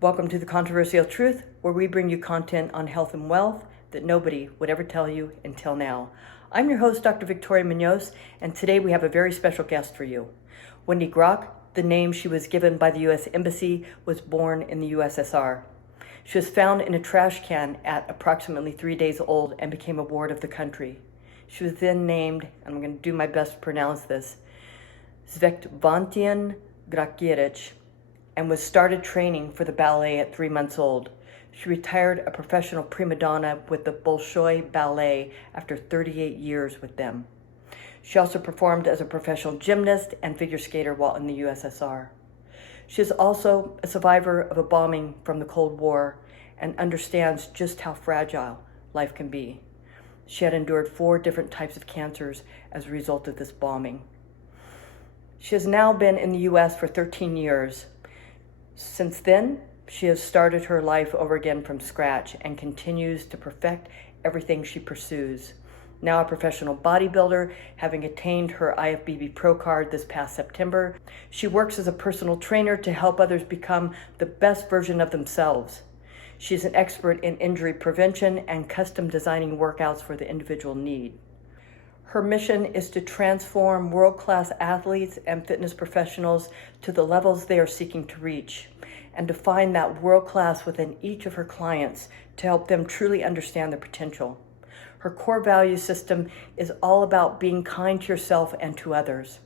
Welcome to The Controversial Truth, where we bring you content on health and wealth that nobody would ever tell you until now. I'm your host, Dr. Victoria Munoz, and today we have a very special guest for you. Wendy Graack, the name she was given by the U.S. Embassy, was born in the USSR. She was found in a trash can at approximately 3 days old and became a ward of the country. She was then named, and I'm going to do my best to pronounce this, N Gilbert, and was started training for the ballet at 3 months old. She retired a professional prima donna with the Bolshoi Ballet after 38 years with them. She also performed as a professional gymnast and figure skater while in the USSR. She is also a survivor of a bombing from the Cold War and understands just how fragile life can be. She had endured 4 different types of cancers as a result of this bombing. She has now been in the U.S. for 13 years. Since then, she has started her life over again from scratch and continues to perfect everything she pursues. Now a professional bodybuilder, having attained her IFBB Pro card this past September, she works as a personal trainer to help others become the best version of themselves. She is an expert in injury prevention and custom designing workouts for the individual need. Her mission is to transform world-class athletes and fitness professionals to the levels they are seeking to reach, and to find that world-class within each of her clients to help them truly understand their potential. Her core value system is all about being kind to yourself and to others.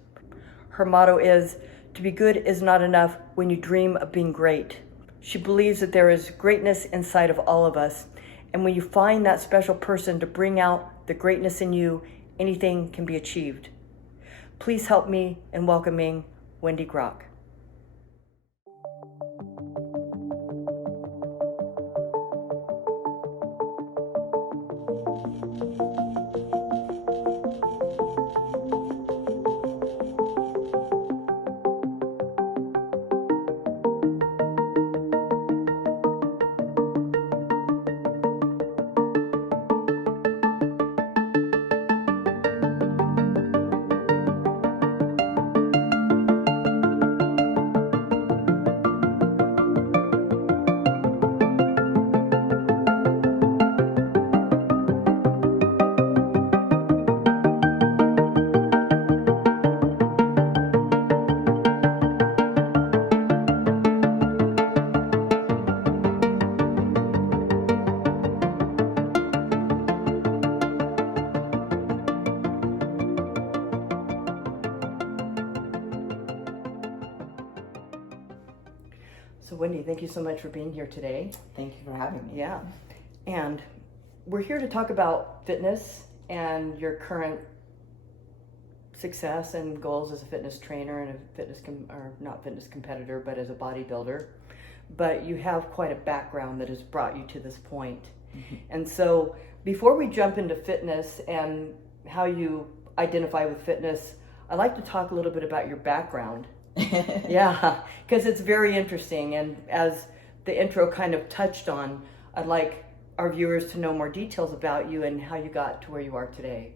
Her motto is, "To be good is not enough when you dream of being great." She believes that there is greatness inside of all of us, and when you find that special person to bring out the greatness in you, anything can be achieved. Please help me in welcoming Wendy Graack. So Wendy, thank you so much for being here today. Thank you for having me. Yeah, and we're here to talk about fitness and your current success and goals as a fitness trainer and a not fitness competitor, but as a bodybuilder. But you have quite a background that has brought you to this point. Mm-hmm. And so before we jump into fitness and how you identify with fitness, I'd like to talk a little bit about your background. Yeah, because it's very interesting, and as the intro kind of touched on, I'd like our viewers to know more details about you and how you got to where you are today.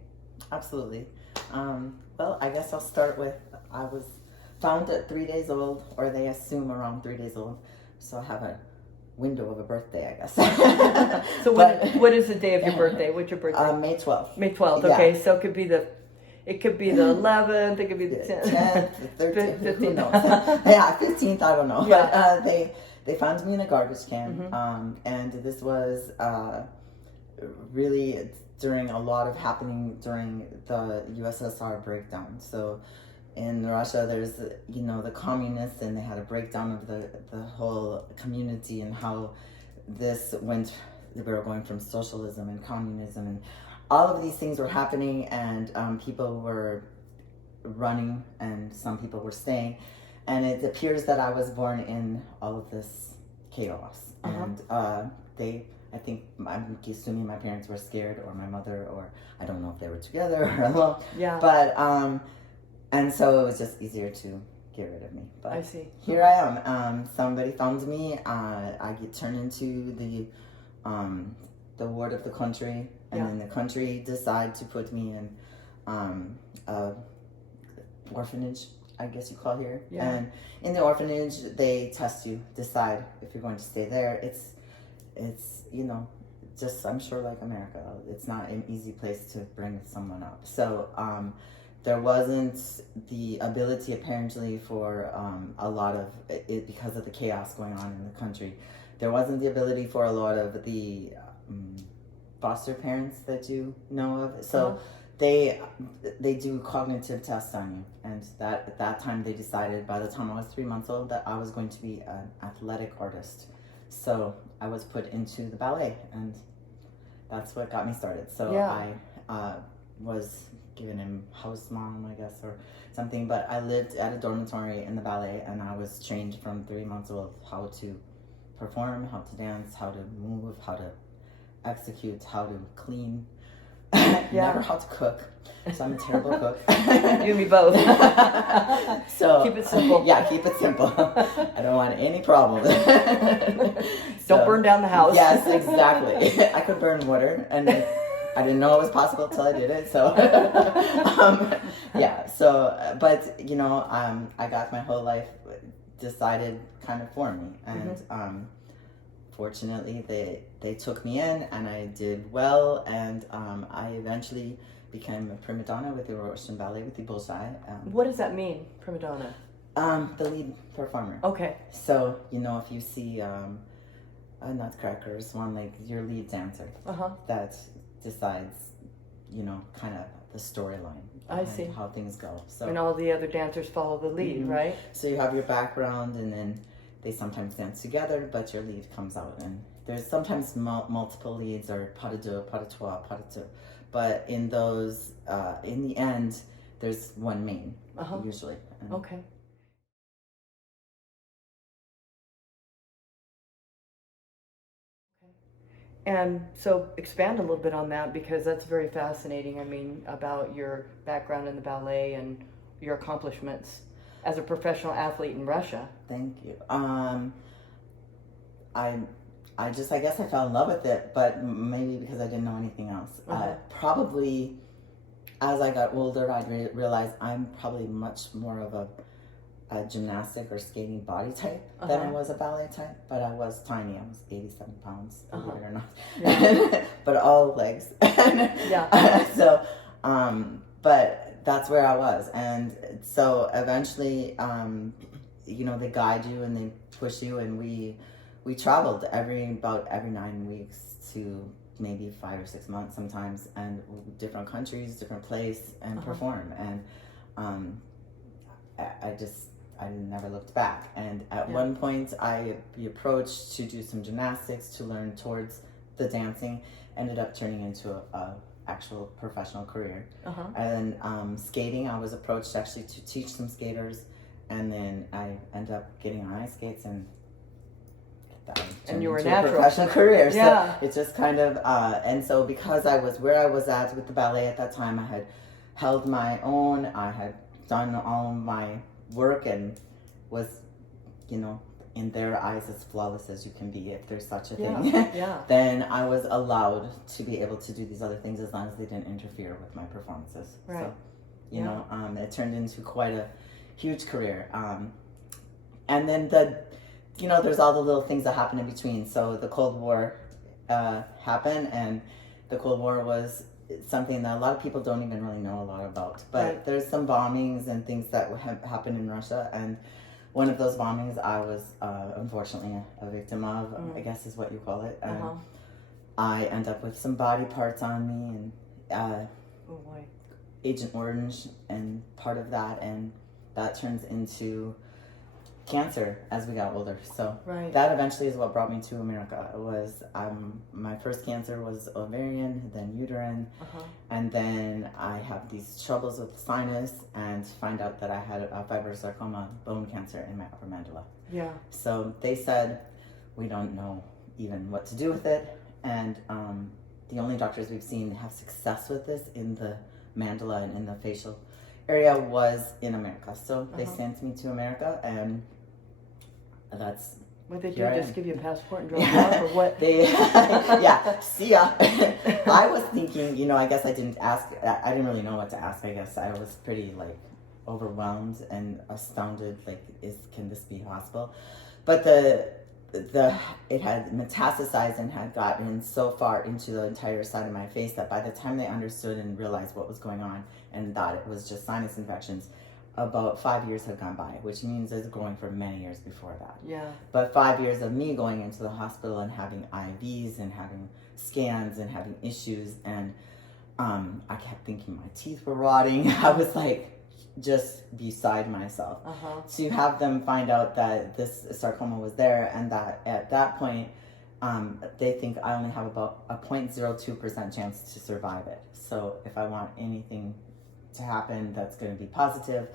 Absolutely. Well, I guess I'll start with, I was found at 3 days old, or they assume around 3 days old, so I have a window of a birthday, I guess. So what is the day of your birthday? What's your birthday? May 12th. May 12th, okay, yeah. So it could be the 11th, it could be the 10th, the 13th, 15th. Who knows? Yeah, 15th, I don't know. Yeah. But they found me in a garbage can, mm-hmm. And this was really during a lot of happening during the USSR breakdown. So in Russia, there's the communists, and they had a breakdown of the whole community and how this went. They were going from socialism and communism, and all of these things were happening, and people were running, and some people were staying, and it appears that I was born in all of this chaos. Uh-huh. And I think, I'm assuming my parents were scared, or my mother, or I don't know if they were together or alone. Yeah. But and so it was just easier to get rid of me. But I see. Here I am. Somebody found me. I get turned into the ward of the country, and then the country decide to put me in a orphanage. I guess you call here. Yeah. And in the orphanage, they test you, decide if you're going to stay there. It's just, I'm sure like America, it's not an easy place to bring someone up. So there wasn't the ability apparently for a lot of it, because of the chaos going on in the country. There wasn't the ability for a lot of the foster parents that you know of. So they do cognitive tests on you, and that at that time they decided, by the time I was 3 months old, that I was going to be an athletic artist. So I was put into the ballet, and that's what got me started. So I was given a house mom, I guess, or something, but I lived at a dormitory in the ballet, and I was trained from 3 months old how to perform, how to dance, how to move, how to execute, how to clean. Never how to cook. So I'm a terrible cook. You and me both. So keep it simple. Yeah, keep it simple. I don't want any problems. Don't burn down the house. Yes, exactly. I could burn water, and I didn't know it was possible until I did it. So yeah. So, but I got my whole life decided kind of for me, and fortunately they took me in, and I did well, and I eventually became a prima donna with the Russian ballet with the bullseye. What does that mean, prima donna? The lead performer. Okay. So if you see a Nutcracker or Swan Lake, your lead dancer that decides kind of the storyline. I see how things go. So and all the other dancers follow the lead, right? So you have your background, and then they sometimes dance together, but your lead comes out, and there's sometimes multiple leads, or pas de deux, pas de trois, pas de deux. But in those, in the end, there's one main, usually. Okay. And so expand a little bit on that, because that's very fascinating. I mean, about your background in the ballet and your accomplishments as a professional athlete in Russia. Thank you. I guess I fell in love with it, but maybe because I didn't know anything else. Probably as I got older, I realized I'm probably much more of a gymnastic or skating body type than I was a ballet type, but I was tiny. I was 87 pounds, believe it or not. Yeah. But all legs. So, but that's where I was. And so eventually, they guide you and they push you, and we traveled about every 9 weeks to maybe 5 or 6 months sometimes, and different countries, different place, and perform. And I never looked back. And at one point, I approached to do some gymnastics to learn towards the dancing. Ended up turning into a actual professional career. And skating, I was approached actually to teach some skaters, and then I ended up getting on ice skates, and and you were into natural. A professional career. Yeah. So it's just kind of, and so because I was where I was at with the ballet at that time, I had held my own, I had done all my work, and was, in their eyes as flawless as you can be, if there's such a thing. Then I was allowed to be able to do these other things as long as they didn't interfere with my performances. Right. So, it turned into quite a huge career. And then there's all the little things that happen in between. So the Cold War happened, and the Cold War was something that a lot of people don't even really know a lot about. But there's some bombings and things that happened in Russia, and one of those bombings I was unfortunately a victim of, I guess is what you call it. I end up with some body parts on me, and Agent Orange, and part of that, and that turns into cancer as we got older. So that eventually is what brought me to America. It was my first cancer was ovarian, then uterine, and then I have these troubles with the sinus, and find out that I had a fibrosarcoma, bone cancer in my upper mandula. So they said, we don't know even what to do with it, and the only doctors we've seen have success with this in the mandula and in the facial area was in America. So they sent me to America, and that's what they do. Just give you a passport and drop you off, or what? See ya. I was thinking, I guess I didn't ask. I didn't really know what to ask. I guess I was pretty overwhelmed and astounded, like, can this be possible? But it had metastasized and had gotten so far into the entire side of my face that by the time they understood and realized what was going on and thought it was just sinus infections, about 5 years had gone by, which means it was growing for many years before that. Yeah. But 5 years of me going into the hospital and having IVs and having scans and having issues, and I kept thinking my teeth were rotting. I was like, just beside myself. To have them find out that this sarcoma was there, and that at that point they think I only have about a 0.02% chance to survive it. So if I want anything to happen that's going to be positive,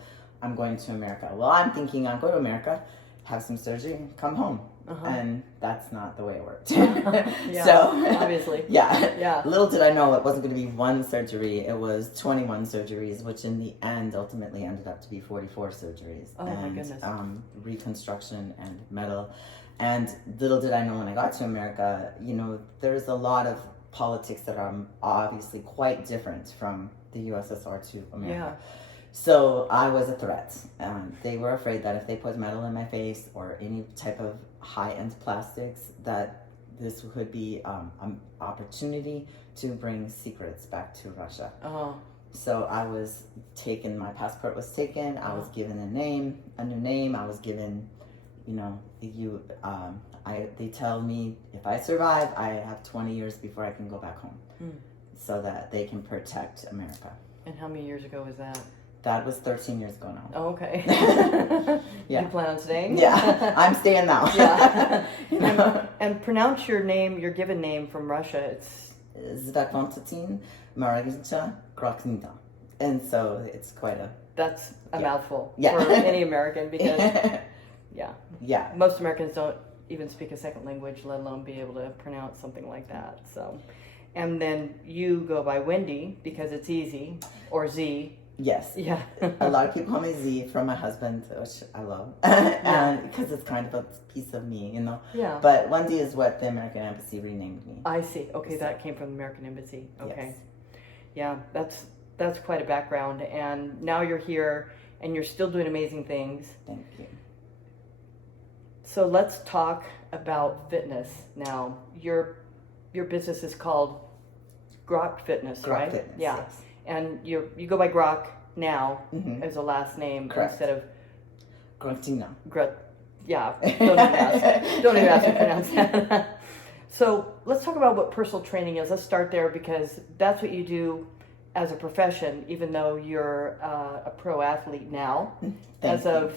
I'm going to America. Well, I'm thinking I'll go to America, have some surgery, come home. And that's not the way it worked. Yeah, so obviously. Yeah. Little did I know it wasn't going to be one surgery. It was 21 surgeries, which in the end ultimately ended up to be 44 surgeries. Oh, my goodness. Reconstruction and metal. And little did I know when I got to America, you know, there's a lot of politics that are obviously quite different from the USSR to America. Yeah. So I was a threat. They were afraid that if they put metal in my face or any type of high-end plastics, that this could be an opportunity to bring secrets back to Russia. So I was taken, my passport was taken, I was given a new name, I was given, you know, they tell me if I survive, I have 20 years before I can go back home, so that they can protect America. And how many years ago was that? That was 13 years ago now. Oh, okay. Yeah. You plan on staying? Yeah, I'm staying now. Yeah. You know? And pronounce your name, your given name from Russia. It's Zdravkontatin Maragita Groknita. And so it's quite a... That's a mouthful Yeah. for any American, because, yeah, most Americans don't even speak a second language, let alone be able to pronounce something like that. So, and then you go by Wendy because it's easy, or Z. Yes. Yeah. A lot of people call me Z from my husband, which I love. And because it's kind of a piece of me, you know. Yeah. But Wendy is what the American Embassy renamed me. I see. Okay, that came from the American Embassy. Okay. Yes. Yeah, that's quite a background. And now you're here and you're still doing amazing things. Thank you. So let's talk about fitness now. Your business is called Graack Fitness, Graack right? Fitness, yeah. Yes. And you go by Graack now as a last name. Correct. Instead of Groktina. Yeah, don't even ask me to pronounce that. So let's talk about what personal training is. Let's start there, because that's what you do as a profession, even though you're a pro athlete now. As of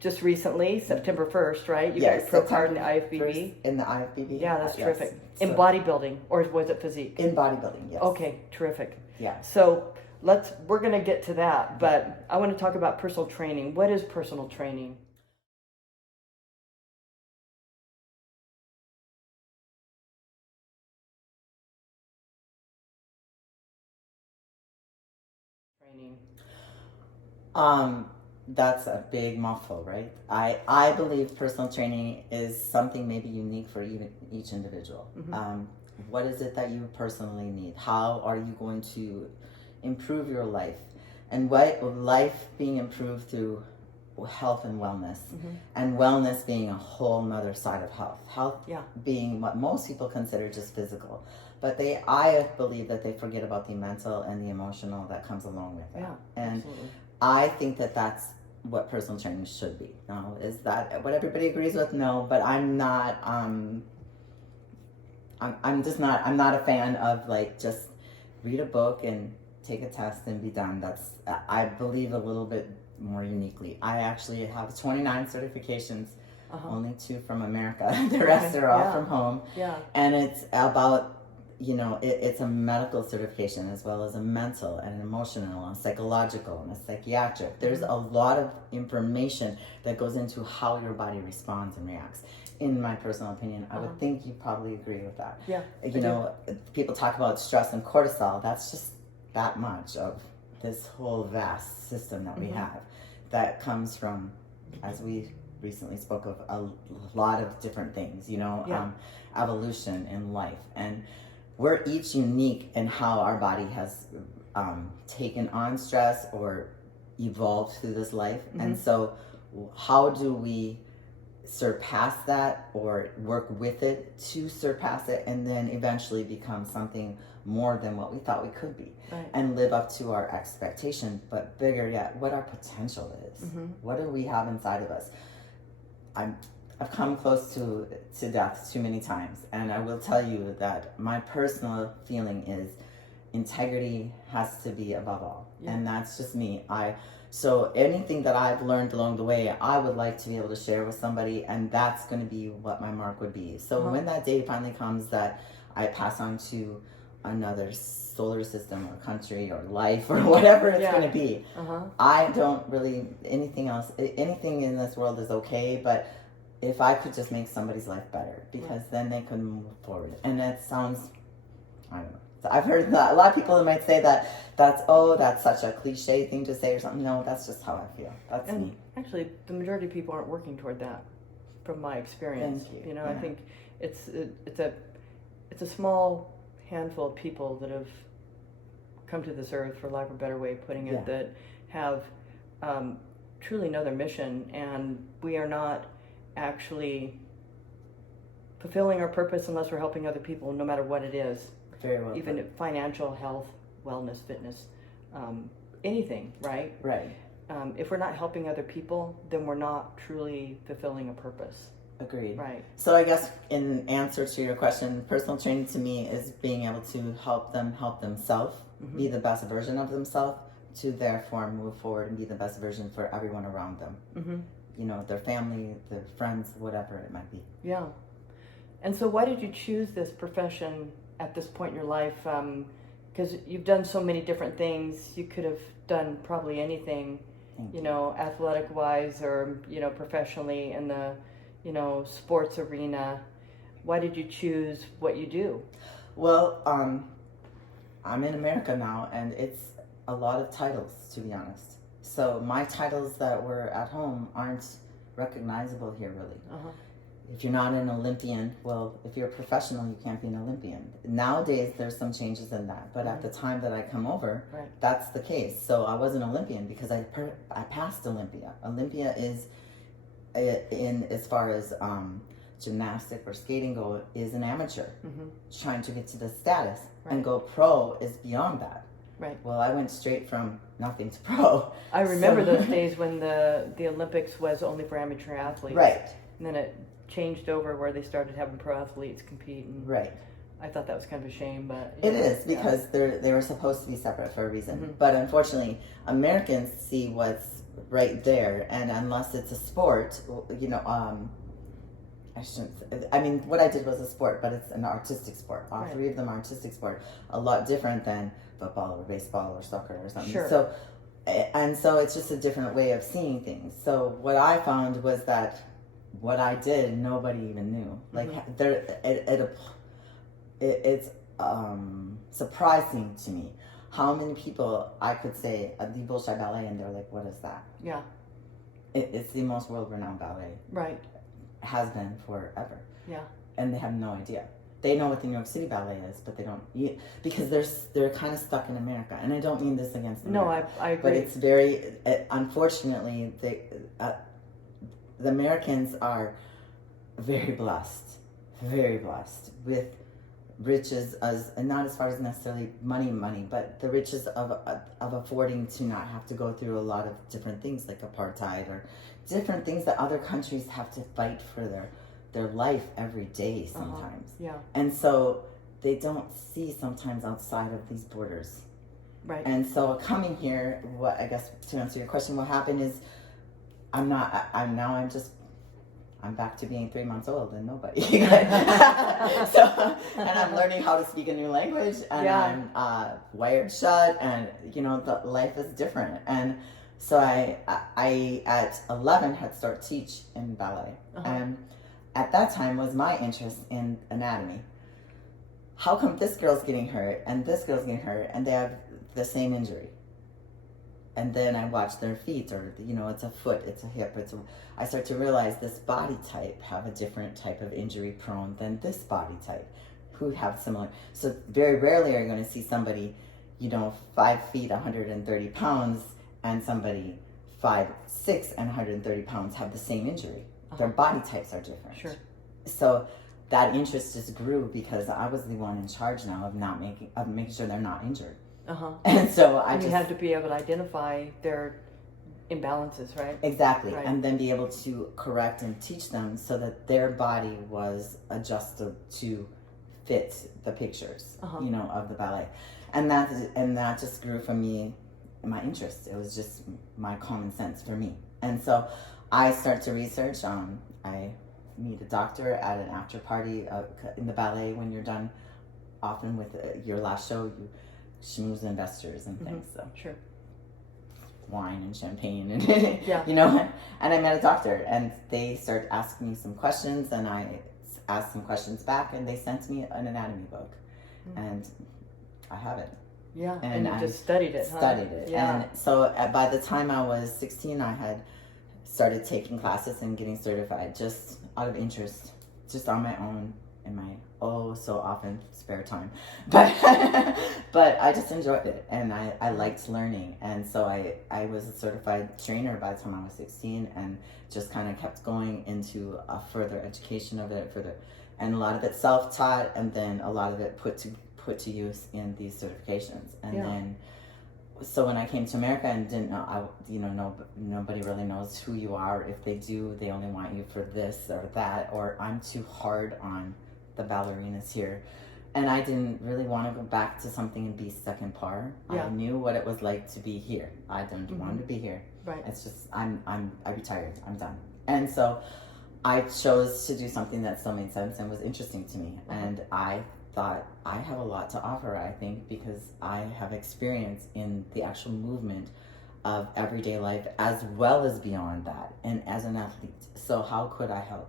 just recently, September 1st, right? You got your pro card in the IFBB. In the IFBB. Yeah, that's terrific. So, in bodybuilding, or was it physique? In bodybuilding, yes. Okay, terrific. Yeah. So we're going to get to that, but I want to talk about personal training. What is personal training? That's a big mouthful, right? I believe personal training is something maybe unique for each individual. What is it that you personally need? How are you going to improve your life? And what life being improved through health and wellness, and wellness being a whole nother side of health. Health being what most people consider just physical, but I believe that they forget about the mental and the emotional that comes along with it. And absolutely. I think that that's what personal training should be. Now, is that what everybody agrees with? No, but I'm not. I'm just not. I'm not a fan of like just read a book and take a test and be done. I believe a little bit more uniquely. I actually have 29 certifications, only 2 from America. The rest are all from home. Yeah. And it's about, it's a medical certification as well as a mental and an emotional and psychological and a psychiatric. There's a lot of information that goes into how your body responds and reacts. In my personal opinion, I would think you probably agree with that. Yeah. People talk about stress and cortisol. That's just that much of this whole vast system that we have that comes from, as we recently spoke of, a lot of different things, evolution in life. And we're each unique in how our body has taken on stress or, evolved through this life. And so how do we surpass that or work with it to surpass it and then eventually become something more than what we thought we could be, and live up to our expectation, but bigger yet, what our potential is. What do we have inside of us? I've come close to death too many times, and I will tell you that my personal feeling is integrity has to be above all, and that's just me. So anything that I've learned along the way, I would like to be able to share with somebody, and that's going to be what my mark would be. So when that day finally comes that I pass on to another solar system or country or life or whatever it's going to be, I don't really, anything else, anything in this world is okay, but if I could just make somebody's life better, because then they can move forward. And that sounds, I don't know. So I've heard that a lot of people might say that's such a cliche thing to say or something. No, that's just how I feel. That's me. Actually, the majority of people aren't working toward that, from my experience. Thank you. You know, I think it's a small handful of people that have come to this earth, for lack of a better way of putting it, that have truly know their mission, and we are not actually fulfilling our purpose unless we're helping other people, no matter what it is. Very well. Even financial, health, wellness, fitness, anything, right? Right. If we're not helping other people, then we're not truly fulfilling a purpose. Agreed. Right. So I guess in answer to your question, personal training to me is being able to help them help themselves, be the best version of themselves, to therefore move forward and be the best version for everyone around them. You know, their family, their friends, whatever it might be. Yeah. And so why did you choose this profession at this point in your life? Because you've done so many different things. You could have done probably anything, you know, athletic wise or, you know, professionally in the, you know, sports arena. Why did you choose what you do? Well, I'm in America now, and it's a lot of titles, to be honest. So my titles that were at home aren't recognizable here, really. If you're not an Olympian, well, if you're a professional, you can't be an Olympian. Nowadays, there's some changes in that. But at the time that I come over, that's the case. So I was an Olympian because I passed Olympia. Olympia is, in as far as gymnastic or skating go, is an amateur. Trying to get to the status. And go pro is beyond that. Right. Well, I went straight from nothing to pro. I remember those days when the Olympics was only for amateur athletes. Right. And then it changed over where they started having pro athletes compete. And right. I thought that was kind of a shame, but... It is, because they were supposed to be separate for a reason. But unfortunately, Americans see what's right there, and unless it's a sport, you know, I mean, what I did was a sport, but it's an artistic sport. All three of them are artistic sport. A lot different than football or baseball or soccer or something. So it's just a different way of seeing things. So what I found was that what I did, nobody even knew. Like it's surprising to me how many people I could say the Bolshoi Ballet, and they're like, "What is that?" Yeah, it's the most world-renowned ballet. Right. Has been forever. Yeah. And they have no idea. They know what the New York City Ballet is, but they don't, because they're kind of stuck in America. And I don't mean this against America. No, I agree. But it's very, unfortunately, the Americans are very blessed with riches, and not as far as necessarily money, but the riches of affording to not have to go through a lot of different things like apartheid or different things that other countries have to fight for their life every day sometimes. Yeah. And so they don't see sometimes outside of these borders. Right. And so coming here, what I guess to answer your question, what happened is I'm back to being 3 months old and nobody. So, and I'm learning how to speak a new language, and I'm wired shut, and the life is different. And so I at 11 had started teach in ballet, and at that time was my interest in anatomy. How come this girl's getting hurt and this girl's getting hurt and they have the same injury? And then I watch their feet, or it's a foot, it's a hip, I start to realize this body type have a different type of injury prone than this body type, who have similar. So very rarely are you going to see somebody, 5 feet, 130 pounds, and somebody 5'6" and 130 pounds have the same injury. Their body types are different. Sure. So that interest just grew because I was the one in charge now of making sure they're not injured. And so you had to be able to identify their imbalances, right? Exactly. Right. And then be able to correct and teach them so that their body was adjusted to fit the pictures, of the ballet. And that just grew from me, my interest. It was just my common sense for me. And so I start to research. I meet a doctor at an after party in the ballet when you're done. Often with your last show, you schmooze investors and things. So sure. Wine and champagne and yeah. And I met a doctor and they started asking me some questions and I asked some questions back and they sent me an anatomy book and I have it. Yeah, and you just studied it. Yeah. And so by the time I was 16, I had started taking classes and getting certified just out of interest, just on my own in my so often spare time. But I just enjoyed it and I liked learning. And so I was a certified trainer by the time I was 16 and just kind of kept going into a further education of it, and a lot of it self-taught and then a lot of it put to use in these certifications. And then so when I came to America and didn't know, nobody really knows who you are. If they do, they only want you for this or that, or I'm too hard on the ballerinas here. And I didn't really want to go back to something and be stuck in par. I knew what it was like to be here. I didn't want to be here. Right. It's just, I retired. I'm done. And so I chose to do something that still made sense and was interesting to me. And I thought I have a lot to offer, I think, because I have experience in the actual movement of everyday life as well as beyond that and as an athlete. So how could I help?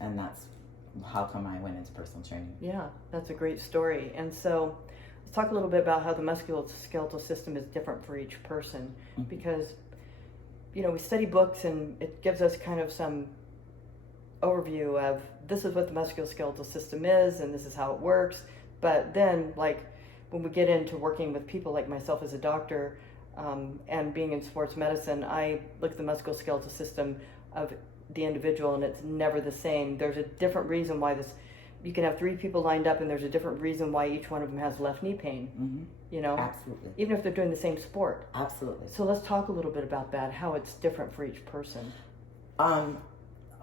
And that's how come I went into personal training. Yeah, that's a great story. And so let's talk a little bit about how the musculoskeletal system is different for each person, because we study books and it gives us kind of some overview of this is what the musculoskeletal system is and this is how it works. But then like when we get into working with people like myself as a doctor and being in sports medicine, I look at the musculoskeletal system of the individual and it's never the same. There's a different reason why you can have 3 people lined up and there's a different reason why each one of them has left knee pain. Absolutely. Even if they're doing the same sport. Absolutely. So let's talk a little bit about that, how it's different for each person.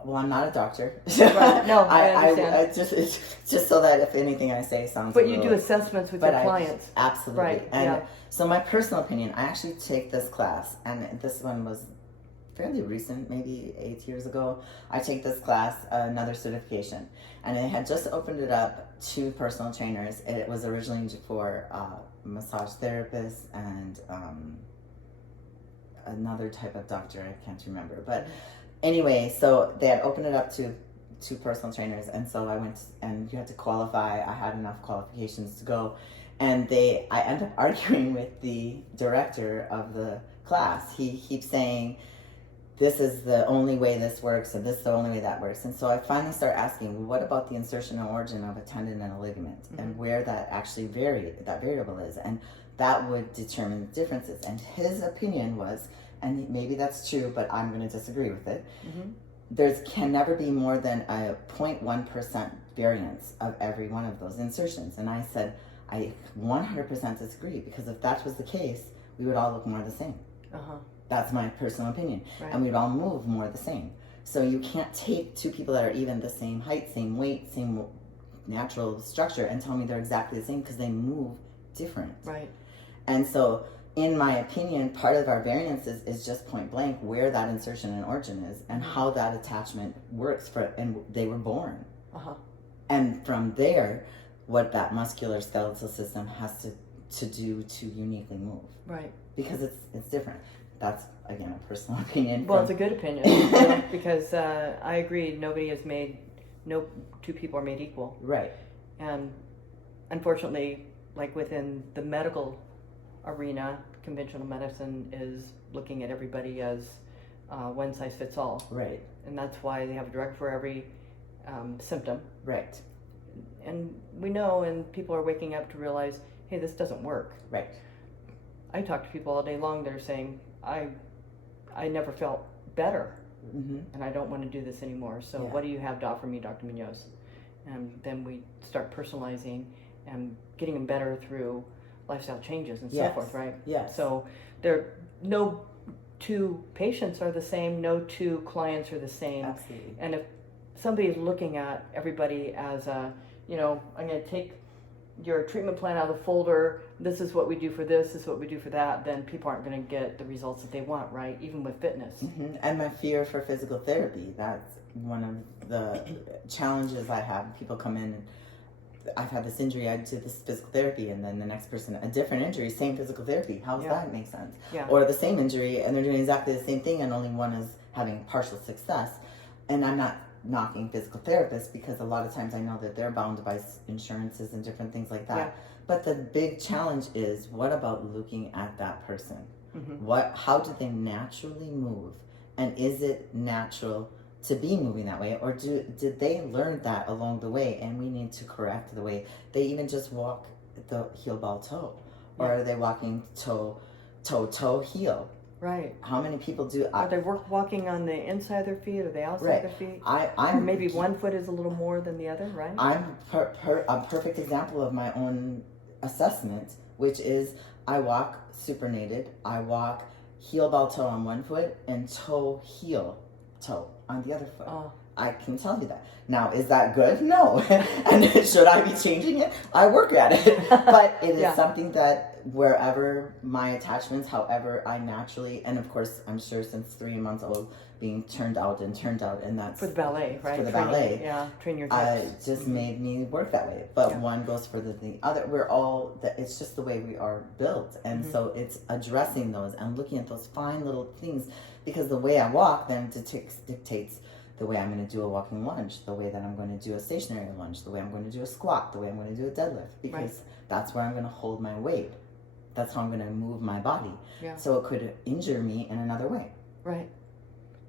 Well, I'm not a doctor. Right. No, I understand. I just so that if anything I say sounds. But you do assessments with your clients. Absolutely. Right. And so my personal opinion, I actually take this class, and this one was fairly recent, maybe 8 years ago. I take this class, another certification, and it had just opened it up to personal trainers. It was originally for massage therapists and another type of doctor, I can't remember, but. Anyway, so they had opened it up to personal trainers, and so I went, and you had to qualify. I had enough qualifications to go, and I ended up arguing with the director of the class. He keeps saying, this is the only way this works, and this is the only way that works. And so I finally start asking, well, what about the insertion and origin of a tendon and a ligament, and where that actually that variable is, and that would determine the differences. And his opinion was, and maybe that's true, but I'm going to disagree with it. There can never be more than a 0.1% variance of every one of those insertions. And I said, I 100% disagree, because if that was the case, we would all look more the same. That's my personal opinion. Right. And we'd all move more the same. So you can't take 2 people that are even the same height, same weight, same natural structure and tell me they're exactly the same, because they move different. Right. And so in my opinion, part of our variance is just point blank where that insertion and origin is and how that attachment works and they were born. And from there, what that muscular skeletal system has to do to uniquely move. Right. Because it's different. That's, again, a personal opinion. Well, it's a good opinion. Because I agree, no 2 people are made equal. Right. And unfortunately, like within the medical arena, conventional medicine is looking at everybody as one size fits all. Right. And that's why they have a drug for every symptom. Right. And we know, and people are waking up to realize, hey, this doesn't work. Right. I talk to people all day long that are saying, I never felt better, and I don't want to do this anymore. So what do you have to offer me, Dr. Munoz? And then we start personalizing and getting them better through lifestyle changes and so forth, right? Yes. So no two patients are the same, no two clients are the same. Absolutely. And if somebody's looking at everybody as I'm going to take your treatment plan out of the folder, this is what we do for this is what we do for that, then people aren't going to get the results that they want, right? Even with fitness. And my fear for physical therapy, that's one of the challenges I have. People come in and I've had this injury, I did this physical therapy, and then the next person, a different injury, same physical therapy. How does that make sense? Or the same injury and they're doing exactly the same thing and only one is having partial success. And I'm not knocking physical therapists because a lot of times I know that they're bound by insurances and different things like that. But the big challenge is, what about looking at that person? How do they naturally move? And is it natural to be moving that way? Or did they learn that along the way and we need to correct the way they even just walk the heel, ball, toe? Or are they walking toe, heel? Right. How many people do? Are they walking on the inside of their feet or the outside of their feet? Or maybe one foot is a little more than the other, right? I'm a perfect example of my own assessment, which is I walk supinated. I walk heel, ball, toe on one foot and toe, heel, toe on the other foot. I can tell you that. Now, is that good? No. And should I be changing it? I work at it. But it is something that wherever my attachments, however I naturally, and of course, I'm sure since 3 months old, being turned out, and that's for the ballet, right? For the ballet. Train your hips. Just made me work that way. But one goes further than the other. It's just the way we are built. And so it's addressing those and looking at those fine little things, because the way I walk then dictates the way I'm going to do a walking lunge, the way that I'm going to do a stationary lunge, the way I'm going to do a squat, the way I'm going to do a deadlift, because that's where I'm going to hold my weight. That's how I'm going to move my body. So it could injure me in another way. Right.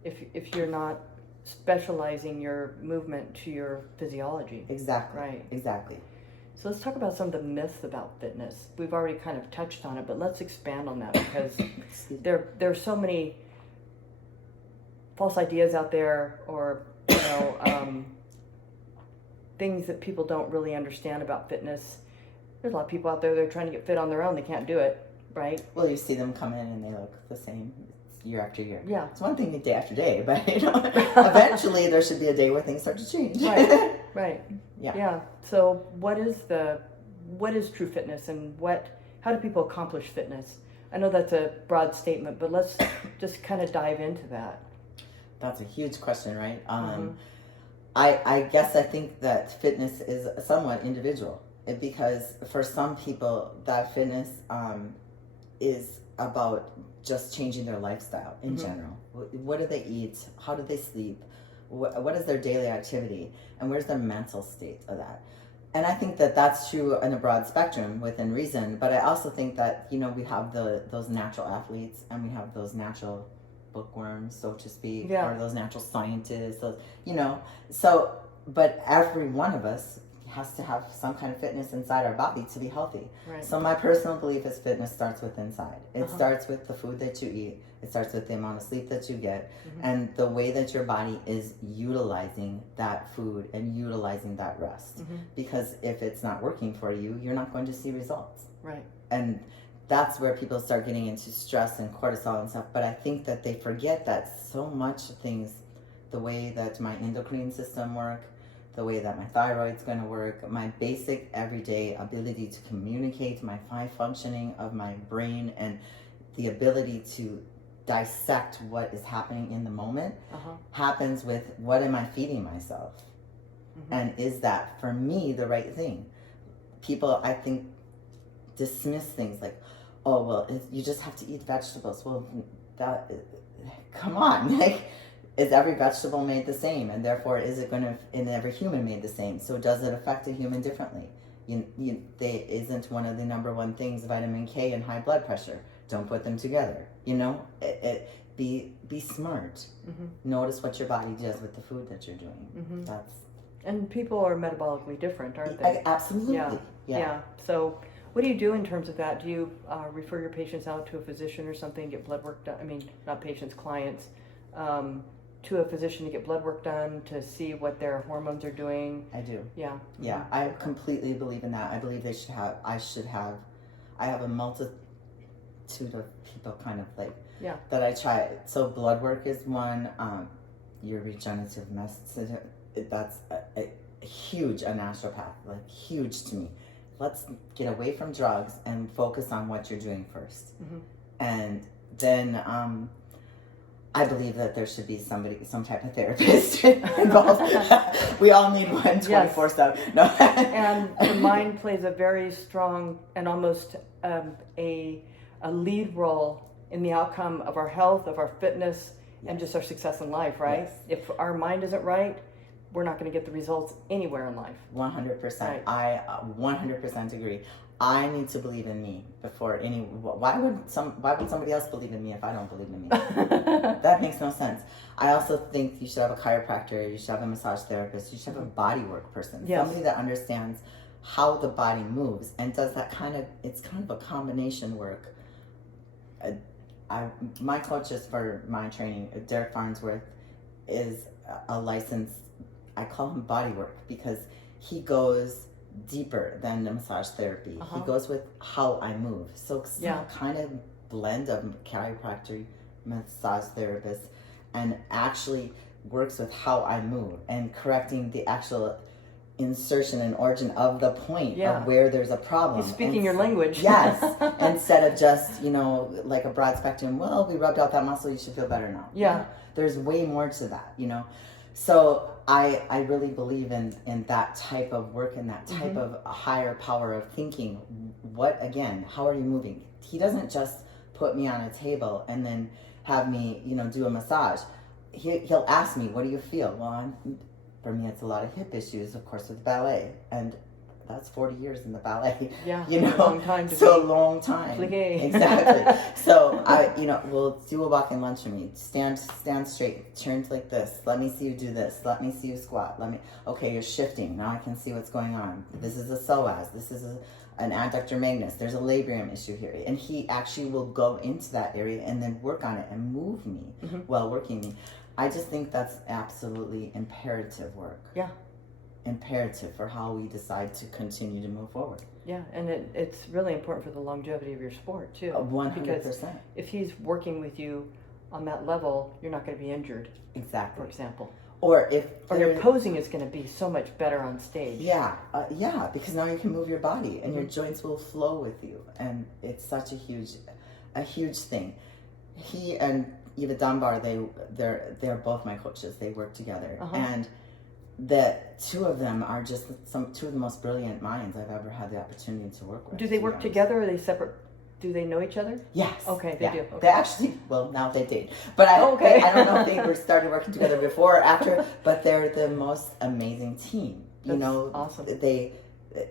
If you're not specializing your movement to your physiology. Exactly. Right. Exactly. So let's talk about some of the myths about fitness. We've already kind of touched on it, but let's expand on that, because there are so many false ideas out there, or things that people don't really understand about fitness. There's a lot of people out there, they're trying to get fit on their own, they can't do it, right? Well, you see them come in and they look the same year after year. Yeah. It's one thing day after day, but eventually there should be a day where things start to change. Right. Yeah. So what is true fitness, and how do people accomplish fitness? I know that's a broad statement, but let's just kind of dive into that. That's a huge question, right? I guess I think that fitness is somewhat individual, because for some people that fitness is about just changing their lifestyle in general. What do they eat? How do they sleep? What is their daily activity? And where's their mental state of that? And I think that that's true in a broad spectrum within reason, but I also think that, we have those natural athletes and we have those natural bookworms, so to speak, or those natural scientists, but every one of us has to have some kind of fitness inside our body to be healthy. Right. So my personal belief is fitness starts with inside. It starts with the food that you eat. It starts with the amount of sleep that you get, and the way that your body is utilizing that food and utilizing that rest. Because if it's not working for you, you're not going to see results. Right. And that's where people start getting into stress and cortisol and stuff. But I think that they forget that so much things, the way that my endocrine system works, the way that my thyroid's going to work, my basic everyday ability to communicate, my fine functioning of my brain, and the ability to dissect what is happening in the moment happens with what am I feeding myself? And is that, for me, the right thing? People, I think, dismiss things like, oh, well, you just have to eat vegetables. Well, come on, is every vegetable made the same? And therefore, is it going to, in every human made the same? So does it affect a human differently? Isn't one of the number one things vitamin K and high blood pressure? Don't put them together. Be smart. Notice what your body does with the food that you're doing. And people are metabolically different, aren't they? Absolutely. Yeah. So What do you do in terms of that? Do you refer your patients out to a physician or something, get blood work done? I mean, not patients, clients, to a physician to get blood work done to see what their hormones are doing? I do. Yeah. Yeah, I completely believe in that. I believe I have a multitude of people kind of like, that I try. So blood work is one, your regenerative medicine, that's a huge, a naturopath, like huge to me. Let's get away from drugs and focus on what you're doing first. And then I believe that there should be some type of therapist involved. We all need one 24/7. No. And the mind plays a very strong and almost a lead role in the outcome of our health, of our fitness, and just our success in life, right? Yes. If our mind isn't right, we're not going to get the results anywhere in life. 100%. Right. I 100% agree. I need to believe in me before why would somebody else believe in me if I don't believe in me? That makes no sense. I also think you should have a chiropractor, you should have a massage therapist, you should have a body work person. Somebody that understands how the body moves and does that it's kind of a combination work. My coaches for my training, Derek Farnsworth, is a licensed, I call him body work because he goes deeper than the massage therapy. He goes with how I move. So some kind of blend of chiropractor, massage therapist, and actually works with how I move and correcting the actual insertion and origin of the point of where there's a problem. He's speaking your language. Yes. Instead of just, like a broad spectrum, well, we rubbed out that muscle, you should feel better now. Yeah. There's way more to that, So I really believe in that type of work and that type of higher power of thinking. How are you moving? He doesn't just put me on a table and then have me, do a massage. He'll ask me, what do you feel? Well, for me, it's a lot of hip issues, of course, with ballet. And that's 40 years in the ballet. Yeah, a long time to so long time. Plié. Exactly. So we'll do a walk-in lunge for me. Stand straight, turn like this. Let me see you do this. Let me see you squat. Okay, you're shifting. Now I can see what's going on. This is a psoas. This is an adductor magnus. There's a labrum issue here. And he actually will go into that area and then work on it and move me while working me. I just think that's absolutely imperative work. Yeah. Imperative for how we decide to continue to move forward. Yeah, and it's really important for the longevity of your sport too. 100%. Because if he's working with you on that level, you're not going to be injured. Exactly. For example. Or your posing is going to be so much better on stage. Yeah, because now you can move your body and your joints will flow with you, and it's such a huge thing. He and Eva Dunbar, they're both my coaches. They work together, and the two of them are just two of the most brilliant minds I've ever had the opportunity to work with. Do they work together, or are they separate? Do they know each other? Yes. Okay, they do. Okay. They actually, now they date. But I don't know if they started working together before or after, but they're the most amazing team. That's awesome.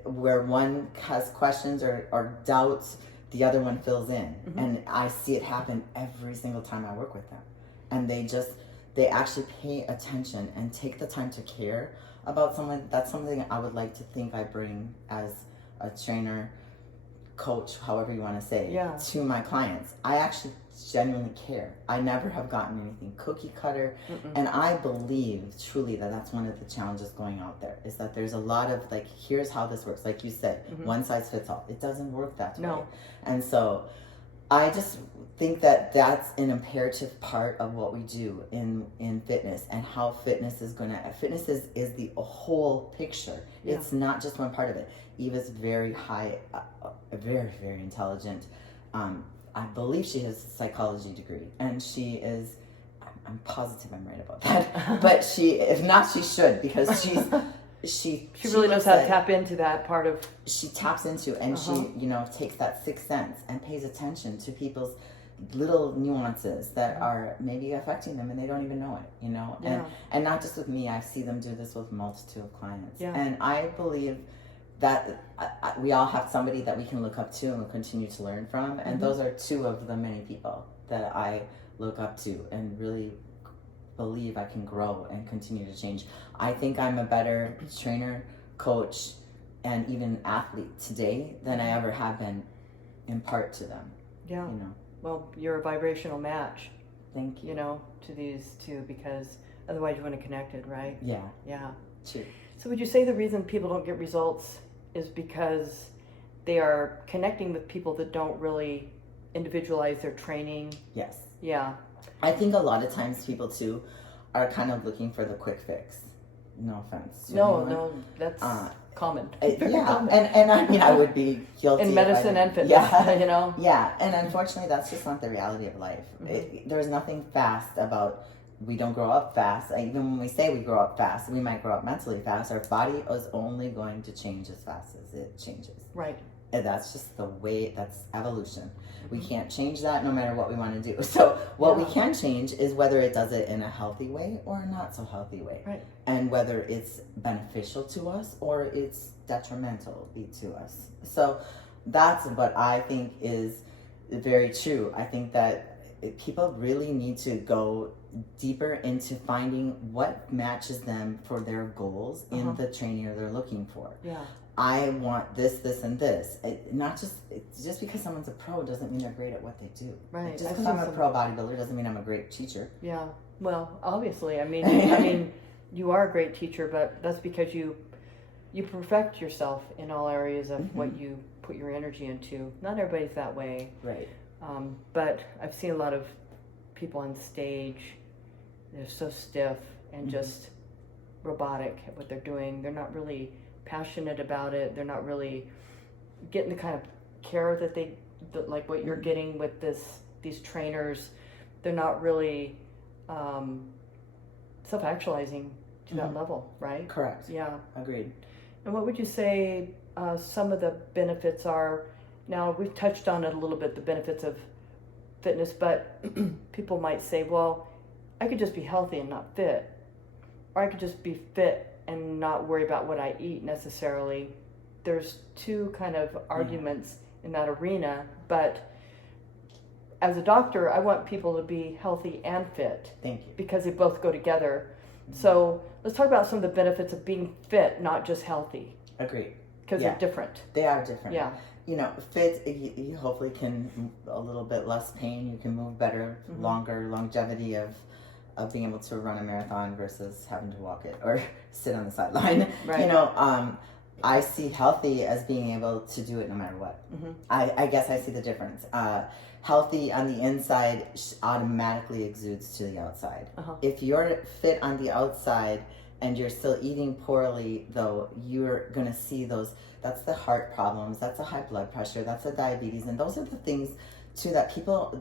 Where one has questions or doubts, the other one fills in. And I see it happen every single time I work with them. And they actually pay attention and take the time to care about someone. That's something I would like to think I bring as a trainer, coach, however you want to say, to my clients. I actually genuinely care. I never have gotten anything cookie cutter. And I believe truly that that's one of the challenges going out there, is that there's a lot of here's how this works. Like you said, one size fits all. It doesn't work that way. And so I just think that that's an imperative part of what we do in fitness, and how fitness is the whole picture. It's not just one part of it. Eva's very high, very, very intelligent. I believe she has a psychology degree, and she is, I'm positive I'm right about that. But if not, she should, because she really knows how to tap into that part of. She taps into, and she takes that sixth sense and pays attention to people's little nuances that are maybe affecting them and they don't even know it, and not just with me. I see them do this with a multitude of clients, and I believe that we all have somebody that we can look up to and we'll continue to learn from, and those are two of the many people that I look up to and really believe I can grow and continue to change. I think I'm a better trainer, coach, and even athlete today than I ever have been in part to them. Yeah. You know. Well, you're a vibrational match, Thank you. you know, to these two, because otherwise you wouldn't have connected, right? Yeah. Yeah. True. So would you say the reason people don't get results is because they are connecting with people that don't really individualize their training? Yes. Yeah. I think a lot of times people too are kind of looking for the quick fix. No offense. To anyone. No, that's common. Yeah, common. and I mean I would be guilty in medicine and fitness. Yeah, you know. Yeah, and unfortunately that's just not the reality of life. Mm-hmm. There's nothing fast about. We don't grow up fast. Even when we say we grow up fast, we might grow up mentally fast. Our body is only going to change as fast as it changes. Right. And that's just the way. That's evolution. We can't change that no matter what we want to do. So what we can change is whether it does it in a healthy way or a not so healthy way. Right. And whether it's beneficial to us or it's detrimental to us. So that's what I think is very true. I think that people really need to go deeper into finding what matches them for their goals in the trainer they're looking for. Yeah. I want this, this, and this. Not just because someone's a pro doesn't mean they're great at what they do. Right. Just because I'm a pro bodybuilder doesn't mean I'm a great teacher. Yeah. Well, obviously, I mean, you are a great teacher, but that's because you perfect yourself in all areas of what you put your energy into. Not everybody's that way. Right. But I've seen a lot of people on stage. They're so stiff and just robotic at what they're doing. They're not really passionate about it. They're not really getting the kind of care that like what you're getting with these trainers. They're not really self-actualizing to that level, right? Correct. Yeah. Agreed. And what would you say some of the benefits are? Now, we've touched on it a little bit, the benefits of fitness, but people might say, well, I could just be healthy and not fit. Or I could just be fit and not worry about what I eat necessarily. There's two kind of arguments in that arena, but as a doctor, I want people to be healthy and fit. Thank you. Because they both go together. So let's talk about some of the benefits of being fit, not just healthy. Agreed. Because they're different. They are different. Yeah. You know, fit, you hopefully can a little bit less pain. You can move better, longer longevity of being able to run a marathon versus having to walk it or sit on the sideline. Right. You know, I see healthy as being able to do it no matter what. I guess I see the difference. Healthy on the inside automatically exudes to the outside. If you're fit on the outside and you're still eating poorly, though, you're going to see those. That's the heart problems. That's the high blood pressure. That's the diabetes. And those are the things, too, that people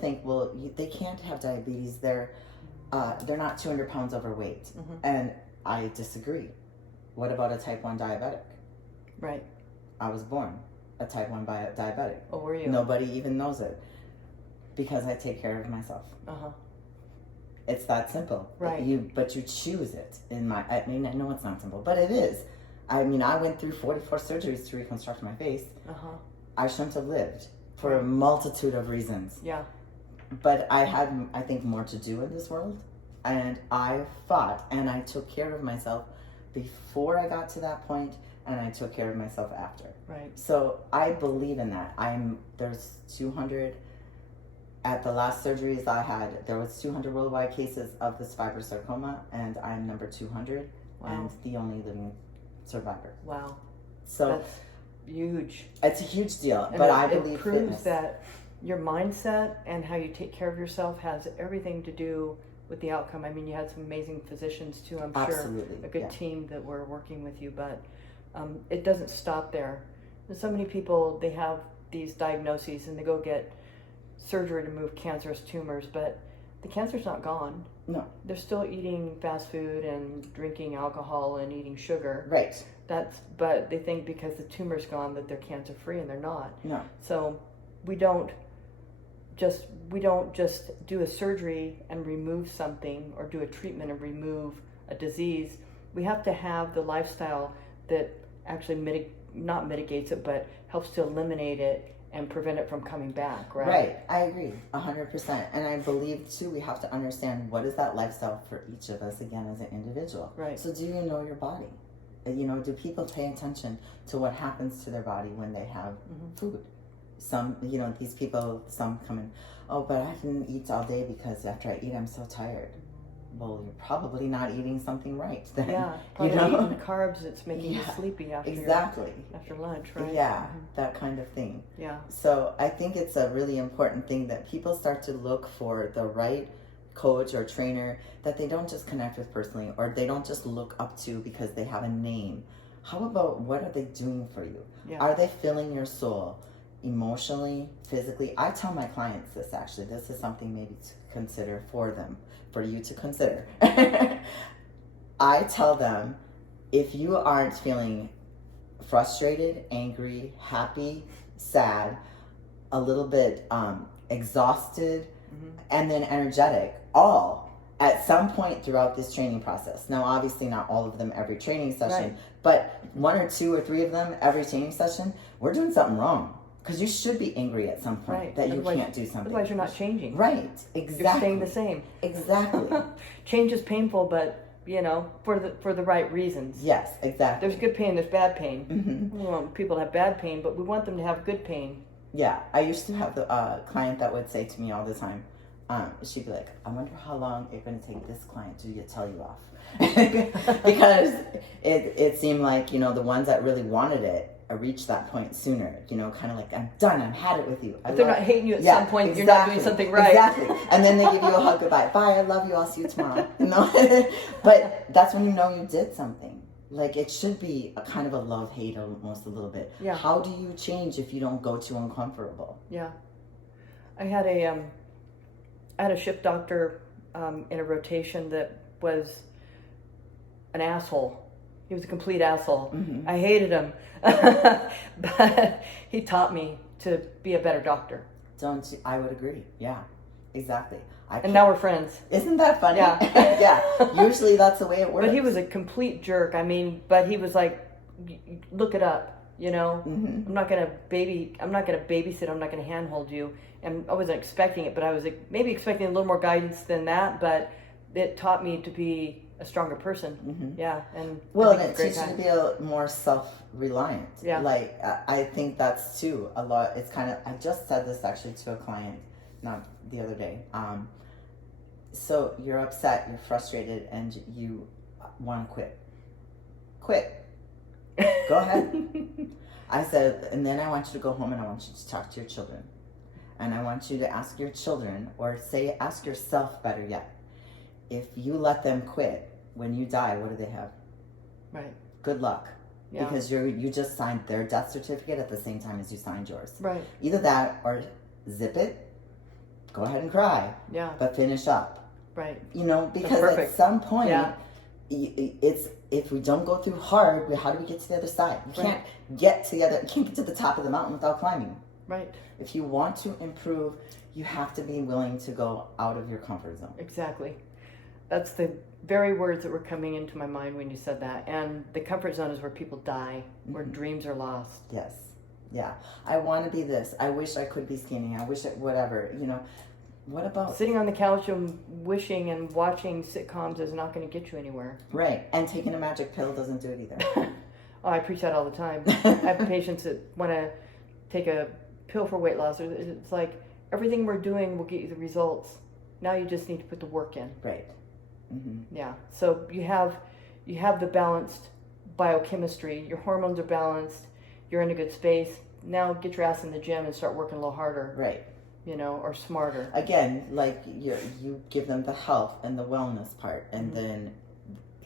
think, well, they can't have diabetes. They're not 200 pounds overweight. And I disagree. What about a type 1 diabetic? Right. I was born a type 1 diabetic. Oh, were you? Nobody even knows it because I take care of myself. It's that simple. Right. But you choose it. I mean, I know it's not simple, but it is. I mean, I went through 44 surgeries to reconstruct my face. I shouldn't have lived for a multitude of reasons. Yeah. But I had, I think, more to do in this world. And I fought and I took care of myself before I got to that point, and I took care of myself after. Right. So I believe in that. There's 200, at the last surgeries I had, there was 200 worldwide cases of this fibrosarcoma, and I'm number 200 and the only living survivor. Wow. So that's huge. It's a huge deal, And but I believe it proves fitness. that your mindset and how you take care of yourself has everything to do with the outcome. I mean, you had some amazing physicians too, I'm Absolutely, sure. A good team that were working with you, but it doesn't stop there. There's so many people, they have these diagnoses and they go get surgery to remove cancerous tumors, but the cancer's not gone. No. They're still eating fast food and drinking alcohol and eating sugar. Right. But they think because the tumor's gone that they're cancer free, and they're not. No. So we don't just do a surgery and remove something, or do a treatment and remove a disease. We have to have the lifestyle that actually not mitigates it, but helps to eliminate it and prevent it from coming back, right? Right. I agree 100%. And I believe too, we have to understand what is that lifestyle for each of us, again, as an individual. Right. So do you know your body? do people pay attention to what happens to their body when they have food? Some, these people, some come in, oh, but I can eat all day because after I eat, I'm so tired. Well, you're probably not eating something right then. Yeah, probably eating the carbs that's making you sleepy after after lunch, right? Yeah, that kind of thing. Yeah. So I think it's a really important thing that people start to look for the right coach or trainer that they don't just connect with personally, or they don't just look up to because they have a name. How about what are they doing for you? Yeah. Are they filling your soul emotionally, physically? I tell my clients this, actually. This is something maybe to consider for them, for you to consider. I tell them, if you aren't feeling frustrated, angry, happy, sad, a little bit exhausted, and then energetic, all at some point throughout this training process. Now, obviously not all of them every training session, but 1 or 2 or 3 of them every training session, we're doing something wrong. Because you should be angry at some point that otherwise, you can't do something. Otherwise you're not changing. Right, exactly. You're staying the same. Exactly. Change is painful, but for the right reasons. Yes, exactly. There's good pain, there's bad pain. We want people to have bad pain, but we want them to have good pain. Yeah, I used to have the client that would say to me all the time, she'd be like, I wonder how long it's going to take this client to tell you off. Because it seemed like, the ones that really wanted it reached that point sooner, kind of like, I'm done, I've had it with you. If they're not hating you at some point, you're not doing something right. Exactly. And then they give you a hug goodbye. Bye, I love you, I'll see you tomorrow. But that's when you did something. Like, it should be a kind of a love-hate almost a little bit. Yeah. How do you change if you don't go too uncomfortable? Yeah. I had a ship doctor in a rotation that was an asshole. He was a complete asshole. I hated him. But he taught me to be a better doctor. Don't you? I would agree. Yeah, exactly. And now we're friends. Isn't that funny? Yeah. Yeah. Usually that's the way it works. But he was a complete jerk. But he was like, look it up, I'm not gonna babysit, I'm not gonna handhold you. And I wasn't expecting it, but I was maybe expecting a little more guidance than that, but it taught me to be a stronger person. Yeah. And it teaches you to be more self-reliant. Yeah. Like, I think that's too a lot. It's kind of, I just said this actually to a client, not the other day. So you're upset, you're frustrated, and you want to quit. Quit. Go ahead. I said, and then I want you to go home and I want you to talk to your children. And I want you to ask your children, or ask yourself better yet, if you let them quit, when you die, what do they have? Right. Good luck. Yeah. Because you just signed their death certificate at the same time as you signed yours. Right. Either that or zip it, go ahead and cry. Yeah. But finish up. Right. Because at some point, it's, if we don't go through hard, how do we get to the other side? You can't get to the top of the mountain without climbing. Right. If you want to improve, you have to be willing to go out of your comfort zone. Exactly. That's the very words that were coming into my mind when you said that. And the comfort zone is where people die, where dreams are lost. Yes. Yeah. I want to be this. I wish I could be skinny. I wish it, whatever, What about sitting on the couch and wishing and watching sitcoms is not going to get you anywhere. Right. And taking a magic pill doesn't do it either. Oh, I preach that all the time. I have patients that want to take a pill for weight loss. It's like, everything we're doing will get you the results. Now you just need to put the work in. Right. Yeah. So you have the balanced biochemistry. Your hormones are balanced. You're in a good space. Now get your ass in the gym and start working a little harder. Right. Or smarter. Again, like you give them the health and the wellness part, and then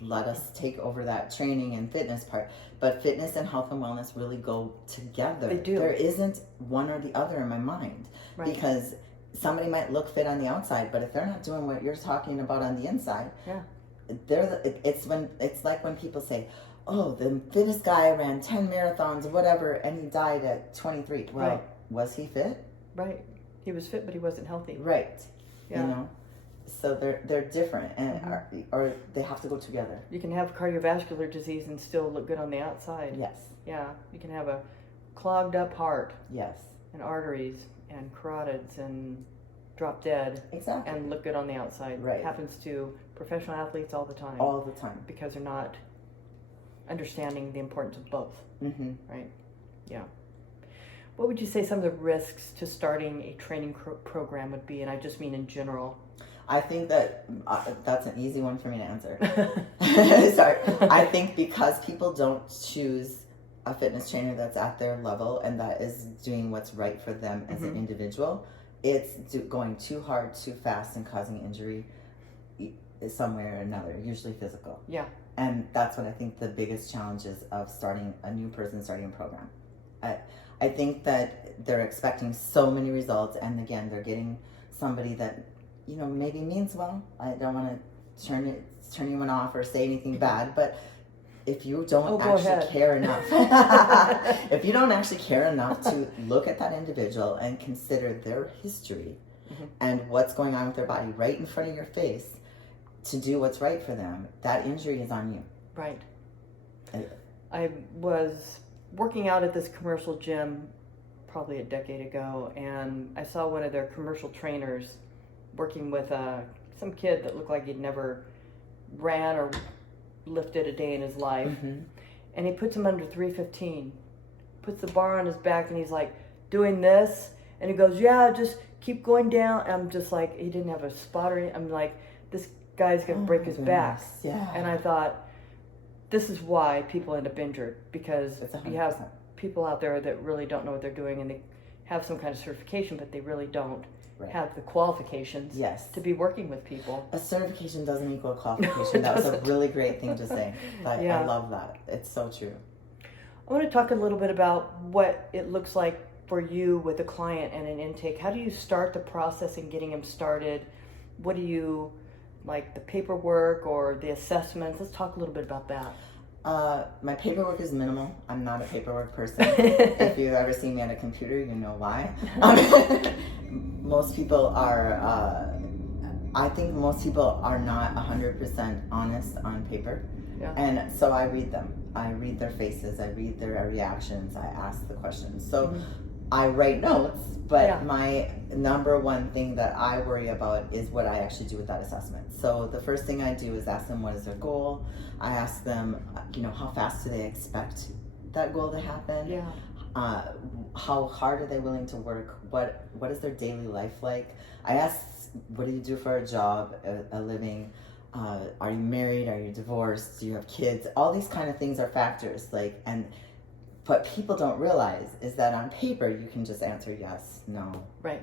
let us take over that training and fitness part. But fitness and health and wellness really go together. They do. There isn't one or the other in my mind. Right. Because somebody might look fit on the outside, but if they're not doing what you're talking about on the inside, it's like when people say, oh, the fittest guy ran 10 marathons or whatever, and he died at 23. Well, was he fit? Right. He was fit, but he wasn't healthy. Right. Yeah. So they're different, and or they have to go together. You can have cardiovascular disease and still look good on the outside. Yes. Yeah. You can have a clogged up heart. Yes. And arteries and carotids and drop dead. Exactly. And look good on the outside. Right. Happens to professional athletes all the time. All the time. Because they're not understanding the importance of both. Mm-hmm. Right? Yeah. What would you say some of the risks to starting a training program would be? And I just mean in general. I think that that's an easy one for me to answer. Sorry. I think because people don't choose a fitness trainer that's at their level and that is doing what's right for them as an individual, it's going too hard, too fast, and causing injury somewhere or another, usually physical. Yeah. And that's what I think the biggest challenge is of starting a new person starting a program. I think that they're expecting so many results, and again, they're getting somebody that, you know, maybe means well. I don't want to turn anyone off or say anything bad, but if you don't care enough, if you don't actually care enough to look at that individual and consider their history and what's going on with their body right in front of your face to do what's right for them, that injury is on you. Right. I was working out at this commercial gym probably a decade ago, and I saw one of their commercial trainers working with some kid that looked like he'd never ran or lifted a day in his life. And he puts him under 315, puts the bar on his back, and he's like doing this, and he goes, yeah, just keep going down. And I'm just like, he didn't have a spotter. I'm like, this guy's gonna break his back. Yeah. And I thought, this is why people end up injured, because you have people out there that really don't know what they're doing, and they have some kind of certification, but they really don't have the qualifications to be working with people. A certification doesn't equal qualification. That was a really great thing to say. I love that. It's so true. I want to talk a little bit about what it looks like for you with a client and an intake. How do you start the process in getting them started? What do you like, the paperwork or the assessments? Let's talk a little bit about that. My paperwork is minimal. I'm not a paperwork person. If you've ever seen me on a computer, you know why. Most people are, I think most people are not 100% honest on paper. Yeah. And so I read them. I read their faces. I read their reactions. I ask the questions. So I write notes, but my number one thing that I worry about is what I actually do with that assessment. So the first thing I do is ask them what is their goal. I ask them, you know, how fast do they expect that goal to happen? Yeah. How hard are they willing to work? What is their daily life like? I ask, what do you do for a job, a living? Are you married? Are you divorced? Do you have kids? All these kind of things are factors. What people don't realize is that on paper you can just answer yes, no, right.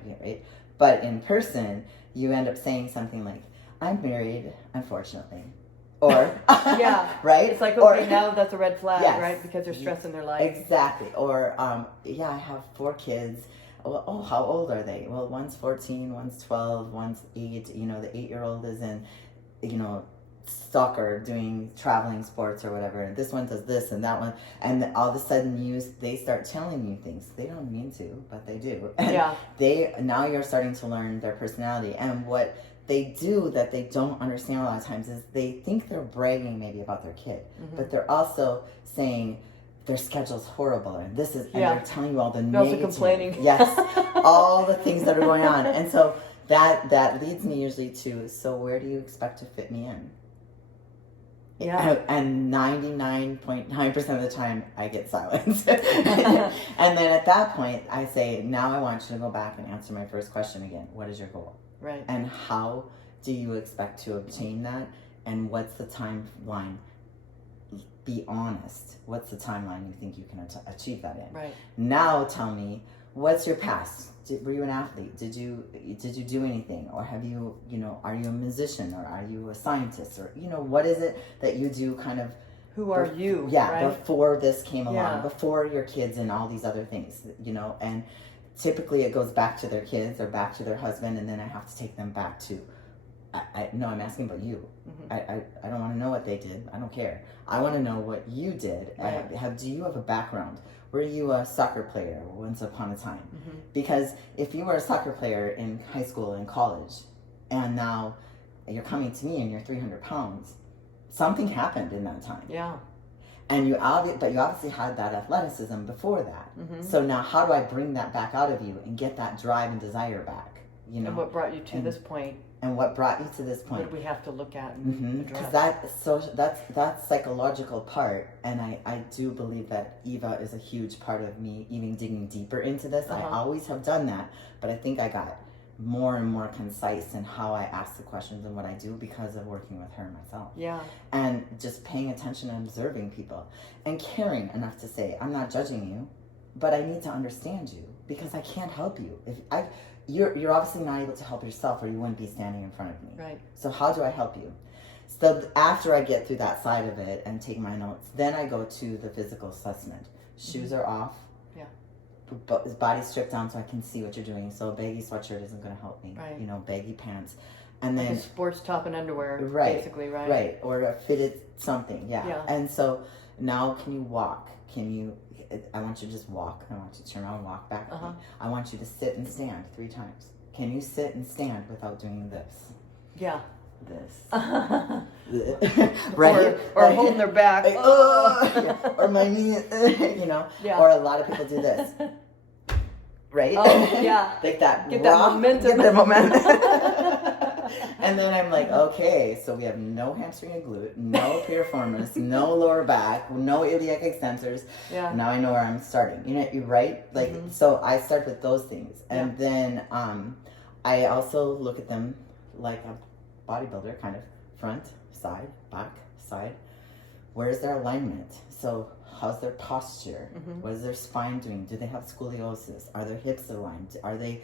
But in person, you end up saying something like, "I'm married, unfortunately," or right? It's like, okay, now that's a red flag, right? Because they're stressing their life. Exactly. Or I have 4 kids. Oh, how old are they? Well, one's 14, one's 12, one's 8. You know, the 8-year-old is in, you know, soccer, doing traveling sports or whatever, and this one does this and that one, and all of a sudden they start telling you things they don't mean to, but they do. And now you're starting to learn their personality, and what they do that they don't understand a lot of times is they think they're bragging maybe about their kid, but they're also saying their schedule's horrible, and this is, and they're telling you all the negative, complaining. All the things that are going on, and so that leads me usually to, so where do you expect to fit me in? And 99.9% of the time I get silence. And then at that point I say, now I want you to go back and answer my first question again. What is your goal? Right. And how do you expect to obtain that? And what's the timeline? Be honest. What's the timeline you think you can achieve that in? Right. Now tell me, what's your past? Were you an athlete? Did you do anything? Or have you, are you a musician? Or are you a scientist? Or, what is it that you do kind of... Who are you? Yeah, right? Before this came along, before your kids and all these other things, and typically it goes back to their kids or back to their husband, and then I have to take them back to, I'm asking about you. I don't want to know what they did. I don't care. I want to know what you did. Right. Do you have a background? Were you a soccer player once upon a time? Because if you were a soccer player in high school and college, and now you're coming to me and you're 300 pounds, something happened in that time. Yeah. And you obviously had that athleticism before that. So now how do I bring that back out of you and get that drive and desire back? And what brought you to this point? and what brought you to this What point. do we have to look at and Because address? that's psychological part, and I do believe that Eva is a huge part of me even digging deeper into this. I always have done that, but I think I got more and more concise in how I ask the questions and what I do because of working with her myself. Yeah. And just paying attention and observing people and caring enough to say, I'm not judging you, but I need to understand you because I can't help you. You're obviously not able to help yourself or you wouldn't be standing in front of me. Right. So how do I help you? So after I get through that side of it and take my notes, then I go to the physical assessment. Shoes are off. Yeah. Body stripped down so I can see what you're doing. So a baggy sweatshirt isn't going to help me. Right. You know, baggy pants. And like then a sports top and underwear, right, basically, right? Right, or a fitted something, Yeah. And so now can you walk? I want you to just walk. I want you to turn around and walk back. I want you to sit and stand 3 times. Can you sit and stand without doing this? Yeah. This. Right? Or holding their back. Yeah. Or my knee, you know? Yeah. Or a lot of people do this. Right? Oh, yeah. Like that. Get rock, that momentum. Get that momentum. And then I'm like, okay, so we have no hamstring and glute, no piriformis, no lower back, no iliac extensors. Yeah. Now I know where I'm starting. You know, you're right. Like, so I start with those things, and then I also look at them like a bodybuilder, kind of front, side, back, side. Where's their alignment? So how's their posture? What is their spine doing? Do they have scoliosis? Are their hips aligned? Are they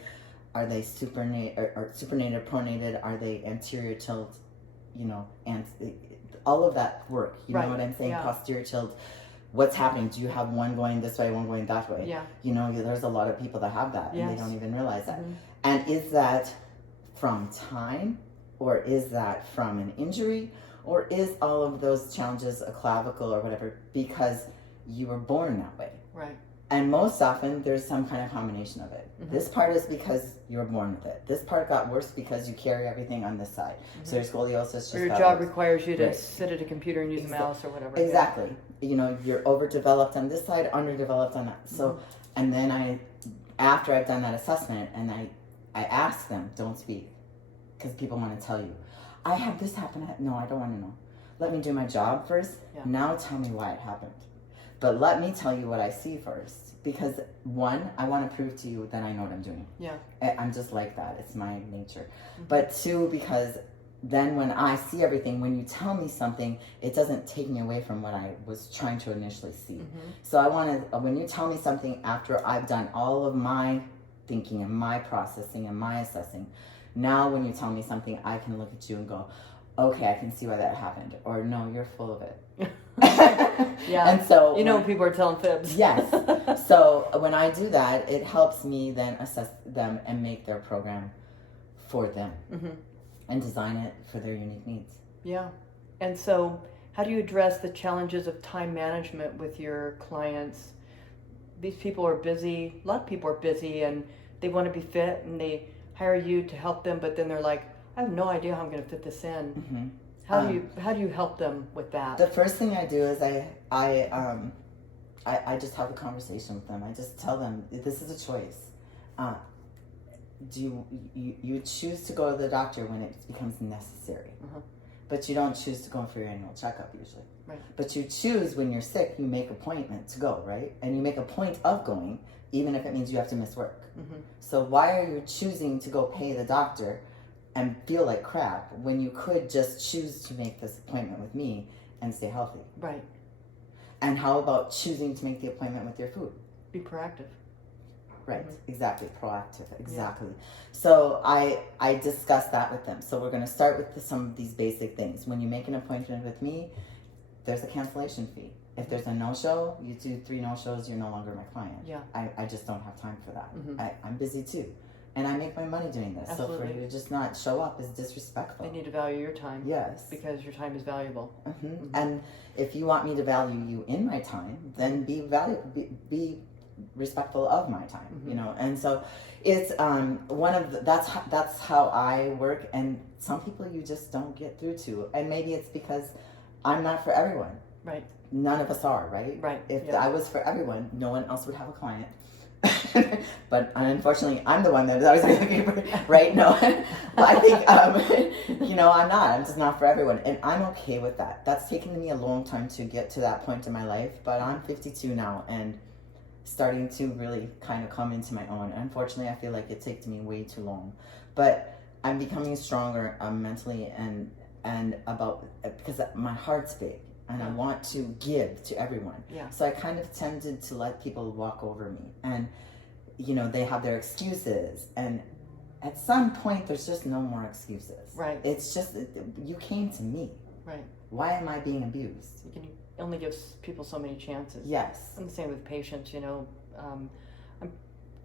supinated or supinated, pronated? Are they anterior tilt? You know, and all of that work. You know what I'm saying? Posterior tilt. What's happening? Do you have one going this way, one going that way? Yeah. You know, there's a lot of people that have that, and they don't even realize that. And is that from time, or is that from an injury, or is all of those challenges a clavicle or whatever because you were born that way? Right. And most often, there's some kind of combination of it. This part is because you were born with it. This part got worse because you carry everything on this side. So your scoliosis just your got job worse. requires you to sit at a computer and use a mouse or whatever. Exactly. You know, you're overdeveloped on this side, underdeveloped on that. So, and then after I've done that assessment, and I ask them, don't speak, because people want to tell you, I had this happen. No, I don't want to know. Let me do my job first. Yeah. Now tell me why it happened. But let me tell you what I see first. Because 1, I want to prove to you that I know what I'm doing. Yeah. I'm just like that. It's my nature. But 2, because then when I see everything, when you tell me something, it doesn't take me away from what I was trying to initially see. So I want to, when you tell me something after I've done all of my thinking and my processing and my assessing, now when you tell me something, I can look at you and go, okay, I can see why that happened. Or no, you're full of it. Yeah. And so you know when people are telling fibs. Yes. So when I do that, it helps me then assess them and make their program for them and design it for their unique needs. Yeah. And so how do you address the challenges of time management with your clients? These people are busy. A lot of people are busy and they want to be fit and they hire you to help them, but then they're like, I have no idea how I'm going to fit this in. How do you help them with that? The first thing I do is I just have a conversation with them. I just tell them this is a choice. Do you choose to go to the doctor when it becomes necessary, but you don't choose to go for your annual checkup usually. Right. But you choose when you're sick. You make an appointment to go, right? And you make a point of going, even if it means you have to miss work. So why are you choosing to go pay the doctor and feel like crap when you could just choose to make this appointment with me and stay healthy? Right. And how about choosing to make the appointment with your food? Be proactive. Right, exactly, proactive, exactly. Yeah. So I discuss that with them. So we're going to start with some of these basic things. When you make an appointment with me, there's a cancellation fee. If there's a no-show, you do 3 no-shows, you're no longer my client. Yeah. I just don't have time for that. I'm busy too. And I make my money doing this. Absolutely. So for you to just not show up is disrespectful. They need to value your time. Yes. Because your time is valuable. And if you want me to value you in my time, then be respectful of my time, you know. And so it's that's how I work, and some people you just don't get through to, and maybe it's because I'm not for everyone. Right. None of us are, right? Right. If I was for everyone, no one else would have a client, But unfortunately, I'm the one that is always looking for, right? No, but I think, I'm not. I'm just not for everyone. And I'm okay with that. That's taken me a long time to get to that point in my life. But I'm 52 now and starting to really kind of come into my own. Unfortunately, I feel like it takes me way too long. But I'm becoming stronger mentally and about, because my heart's big. And I want to give to everyone. Yeah. So I kind of tended to let people walk over me. And, they have their excuses. And at some point, there's just no more excuses. Right. It's just, you came to me. Right. Why am I being abused? You can only give people so many chances. Yes. And the same with patients, I'm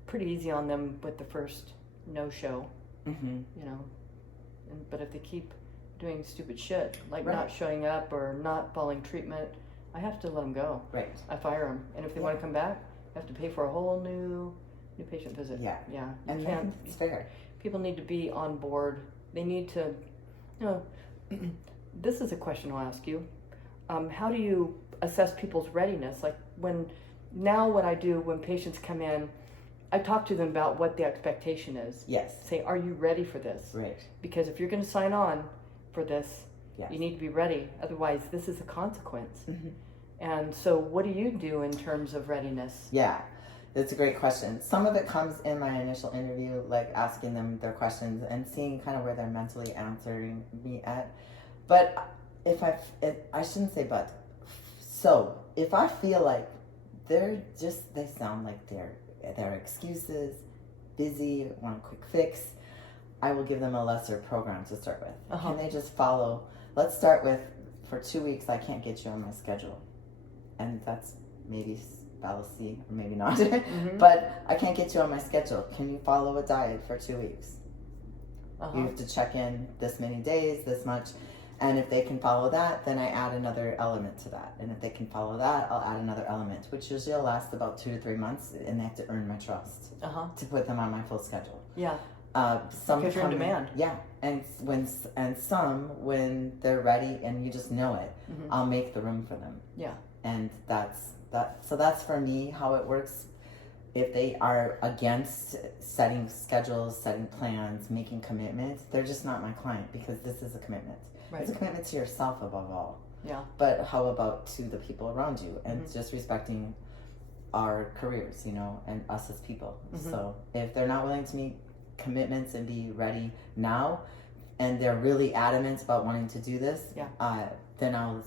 pretty easy on them with the first no-show, Mm-hmm. but if they keep doing stupid shit, like Right. not showing up or not following treatment, I have to let them go. Right. I fire them. And if they want to come back, I have to pay for a whole new patient visit. Yeah. Yeah. And then it's fair. People need to be on board. They need to, this is a question I'll ask you. How do you assess people's readiness? Like what I do when patients come in, I talk to them about what the expectation is. Yes. Say, are you ready for this? Right. Because if you're going to sign on for this, Yes. you need to be ready. Otherwise, this is a consequence. Mm-hmm. And so what do you do in terms of readiness? Yeah. That's a great question. Some of it comes in my initial interview, like asking them their questions and seeing kind of where they're mentally answering me at. But I shouldn't say but. So if I feel like they sound like they're excuses, busy, want a quick fix, I will give them a lesser program to start with. Uh-huh. Can they just follow? Let's start with, for 2 weeks, I can't get you on my schedule. And that's maybe fallacy, or maybe not. Mm-hmm. But I can't get you on my schedule. Can you follow a diet for 2 weeks? Uh-huh. You have to check in this many days, this much. And if they can follow that, then I add another element to that. And if they can follow that, I'll add another element, which usually will last about 2 to 3 months, and they have to earn my trust to put them on my full schedule. Yeah. Some because you're in demand. Yeah, and some when they're ready and you just know it, Mm-hmm. I'll make the room for them. Yeah. And that's for me how it works. If they are against setting schedules, setting plans, making commitments, they're just not my client, because this is a commitment. Right. It's a commitment to yourself above all. Yeah. But how about to the people around you, and Mm-hmm. just respecting our careers, and us as people. Mm-hmm. So if they're not willing to meet commitments and be ready now, and they're really adamant about wanting to do this, then I'll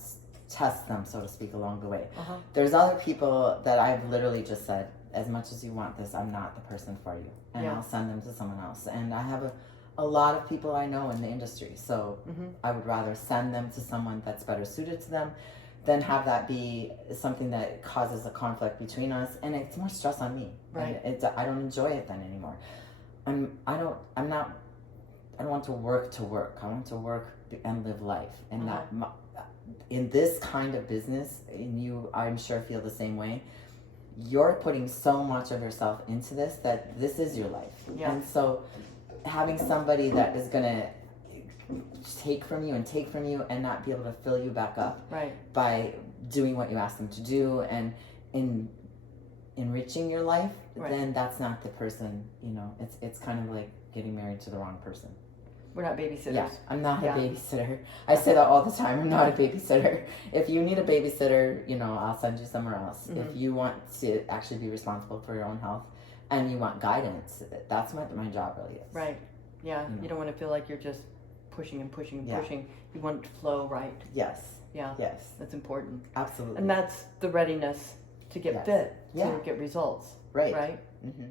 test them, so to speak, along the way. Uh-huh. There's other people that I've literally just said, as much as you want this, I'm not the person for you, and I'll send them to someone else. And I have a lot of people I know in the industry, so Mm-hmm. I would rather send them to someone that's better suited to them than have that be something that causes a conflict between us, and it's more stress on me. Right. And I don't enjoy it then anymore. I don't want to work. I want to work and live life, and in this kind of business, and you, I'm sure, feel the same way. You're putting so much of yourself into this that this is your life. Yeah. And so having somebody that is going to take from you and not be able to fill you back up by doing what you ask them to do and enriching your life, then that's not the person. It's kind of like getting married to the wrong person. We're not babysitters. Yeah, I'm not a babysitter. I say that all the time. I'm not a babysitter. If you need a babysitter, I'll send you somewhere else. Mm-hmm. If you want to actually be responsible for your own health and you want guidance, that's what my job really is. Right. Yeah. You don't want to feel like you're just pushing and pushing and pushing. You want it to flow right. Yes. Yeah. Yes. That's important. Absolutely. And that's the readiness to get fit, to get results. Right. Right? Mm-hmm.